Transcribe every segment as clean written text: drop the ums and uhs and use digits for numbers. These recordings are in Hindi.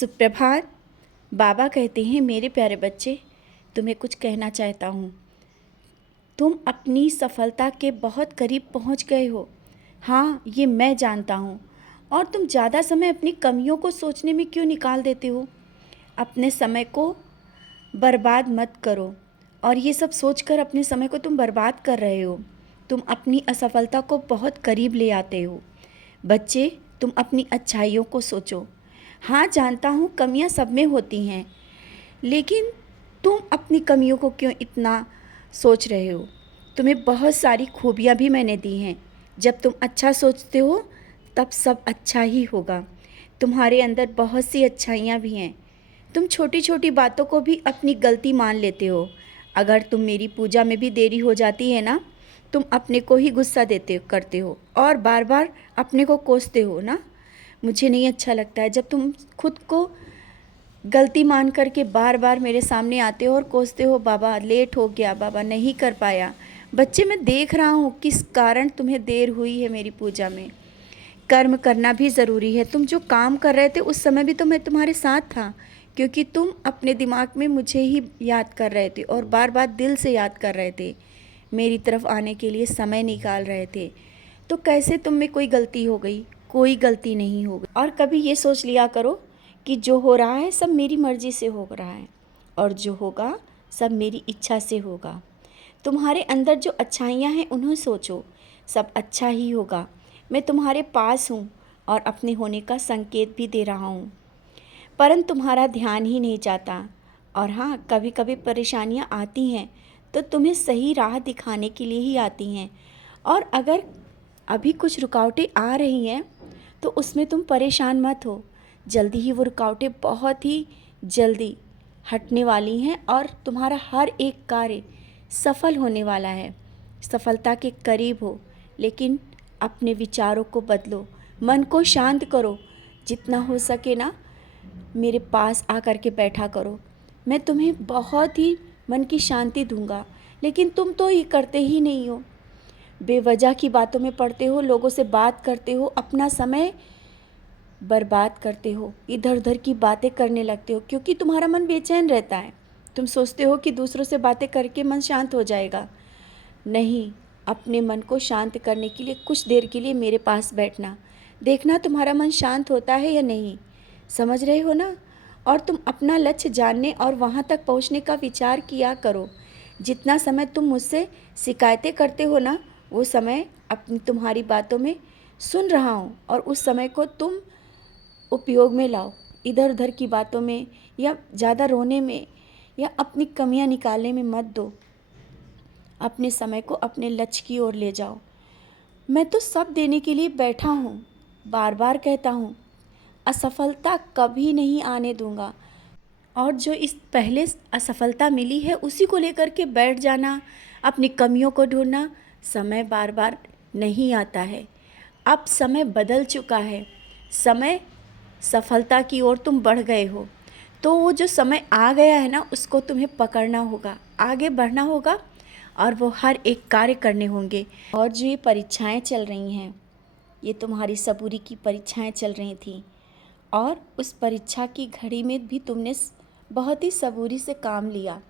सुप्रभात। बाबा कहते हैं, मेरे प्यारे बच्चे, तुम्हें कुछ कहना चाहता हूँ। तुम अपनी सफलता के बहुत करीब पहुँच गए हो। हाँ, ये मैं जानता हूँ। और तुम ज़्यादा समय अपनी कमियों को सोचने में क्यों निकाल देते हो? अपने समय को बर्बाद मत करो। और ये सब सोचकर अपने समय को तुम बर्बाद कर रहे हो। तुम अपनी असफलता को बहुत करीब ले आते हो। बच्चे, तुम अपनी अच्छाइयों को सोचो। हाँ, जानता हूँ कमियाँ सब में होती हैं, लेकिन तुम अपनी कमियों को क्यों इतना सोच रहे हो? तुम्हें बहुत सारी खूबियाँ भी मैंने दी हैं। जब तुम अच्छा सोचते हो तब सब अच्छा ही होगा। तुम्हारे अंदर बहुत सी अच्छाइयाँ भी हैं। तुम छोटी छोटी बातों को भी अपनी गलती मान लेते हो। अगर तुम मेरी पूजा में भी देरी हो जाती है ना, तुम अपने को ही गुस्सा देते करते हो और बार बार अपने को कोसते हो ना। मुझे नहीं अच्छा लगता है जब तुम खुद को गलती मान करके बार बार मेरे सामने आते हो और कोसते हो, बाबा लेट हो गया, बाबा नहीं कर पाया। बच्चे, मैं देख रहा हूँ किस कारण तुम्हें देर हुई है मेरी पूजा में। कर्म करना भी ज़रूरी है। तुम जो काम कर रहे थे उस समय भी तो मैं तुम्हारे साथ था, क्योंकि तुम अपने दिमाग में मुझे ही याद कर रहे थे और बार बार दिल से याद कर रहे थे, मेरी तरफ आने के लिए समय निकाल रहे थे। तो कैसे तुम में कोई गलती हो गई? कोई गलती नहीं हो गई। और कभी ये सोच लिया करो कि जो हो रहा है सब मेरी मर्ज़ी से हो रहा है और जो होगा सब मेरी इच्छा से होगा। तुम्हारे अंदर जो अच्छाइयाँ हैं उन्हें सोचो, सब अच्छा ही होगा। मैं तुम्हारे पास हूँ और अपने होने का संकेत भी दे रहा हूँ, परंतु तुम्हारा ध्यान ही नहीं जाता। और हाँ, कभी कभी परेशानियाँ आती हैं तो तुम्हें सही राह दिखाने के लिए ही आती हैं। और अगर अभी कुछ रुकावटें आ रही हैं तो उसमें तुम परेशान मत हो। जल्दी ही वो रुकावटें बहुत ही जल्दी हटने वाली हैं और तुम्हारा हर एक कार्य सफल होने वाला है। सफलता के करीब हो, लेकिन अपने विचारों को बदलो, मन को शांत करो। जितना हो सके ना, मेरे पास आकर के बैठा करो। मैं तुम्हें बहुत ही मन की शांति दूंगा, लेकिन तुम तो ये करते ही नहीं हो। बेवजह की बातों में पड़ते हो, लोगों से बात करते हो, अपना समय बर्बाद करते हो, इधर उधर की बातें करने लगते हो, क्योंकि तुम्हारा मन बेचैन रहता है। तुम सोचते हो कि दूसरों से बातें करके मन शांत हो जाएगा। नहीं, अपने मन को शांत करने के लिए कुछ देर के लिए मेरे पास बैठना, देखना तुम्हारा मन शांत होता है या नहीं। समझ रहे हो ना? और तुम अपना लक्ष्य जानने और वहाँ तक पहुँचने का विचार किया करो। जितना समय तुम मुझसे शिकायतें करते हो ना, वो समय अपनी तुम्हारी बातों में सुन रहा हूँ और उस समय को तुम उपयोग में लाओ। इधर उधर की बातों में या ज़्यादा रोने में या अपनी कमियां निकालने में मत दो। अपने समय को अपने लक्ष्य की ओर ले जाओ। मैं तो सब देने के लिए बैठा हूँ। बार बार कहता हूँ, असफलता कभी नहीं आने दूंगा। और जो इस पहले असफलता मिली है उसी को लेकर के बैठ जाना, अपनी कमियों को ढूंढना, समय बार बार नहीं आता है। अब समय बदल चुका है। समय सफलता की ओर तुम बढ़ गए हो, तो वो जो समय आ गया है ना, उसको तुम्हें पकड़ना होगा, आगे बढ़ना होगा और वो हर एक कार्य करने होंगे। और जो ये परीक्षाएं चल रही हैं, ये तुम्हारी सबूरी की परीक्षाएं चल रही थी और उस परीक्षा की घड़ी में भी तुमने बहुत ही सबूरी से काम लिया।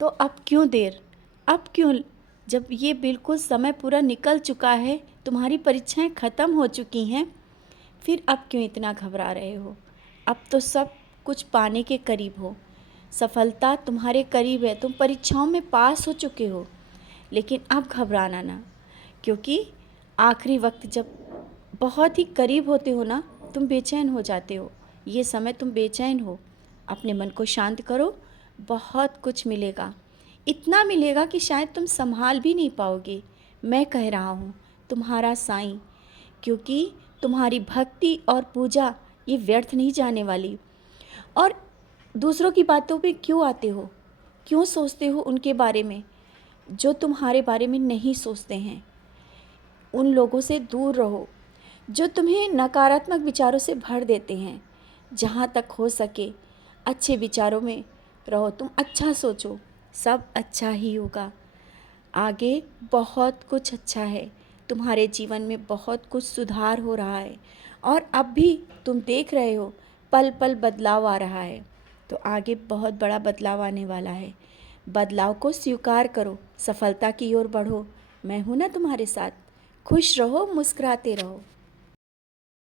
तो अब क्यों देर? अब क्यों, जब ये बिल्कुल समय पूरा निकल चुका है, तुम्हारी परीक्षाएं ख़त्म हो चुकी हैं, फिर अब क्यों इतना घबरा रहे हो? अब तो सब कुछ पाने के करीब हो। सफलता तुम्हारे करीब है, तुम परीक्षाओं में पास हो चुके हो। लेकिन अब घबराना ना, क्योंकि आखिरी वक्त जब बहुत ही करीब होते हो ना, तुम बेचैन हो जाते हो। ये समय तुम बेचैन हो। अपने मन को शांत करो, बहुत कुछ मिलेगा। इतना मिलेगा कि शायद तुम संभाल भी नहीं पाओगे। मैं कह रहा हूँ, तुम्हारा साईं, क्योंकि तुम्हारी भक्ति और पूजा ये व्यर्थ नहीं जाने वाली। और दूसरों की बातों पे क्यों आते हो? क्यों सोचते हो उनके बारे में जो तुम्हारे बारे में नहीं सोचते हैं? उन लोगों से दूर रहो जो तुम्हें नकारात्मक विचारों से भर देते हैं। जहाँ तक हो सके अच्छे विचारों में रहो। तुम अच्छा सोचो, सब अच्छा ही होगा। आगे बहुत कुछ अच्छा है। तुम्हारे जीवन में बहुत कुछ सुधार हो रहा है और अब भी तुम देख रहे हो पल पल बदलाव आ रहा है, तो आगे बहुत बड़ा बदलाव आने वाला है। बदलाव को स्वीकार करो, सफलता की ओर बढ़ो। मैं हूं ना तुम्हारे साथ। खुश रहो, मुस्कुराते रहो।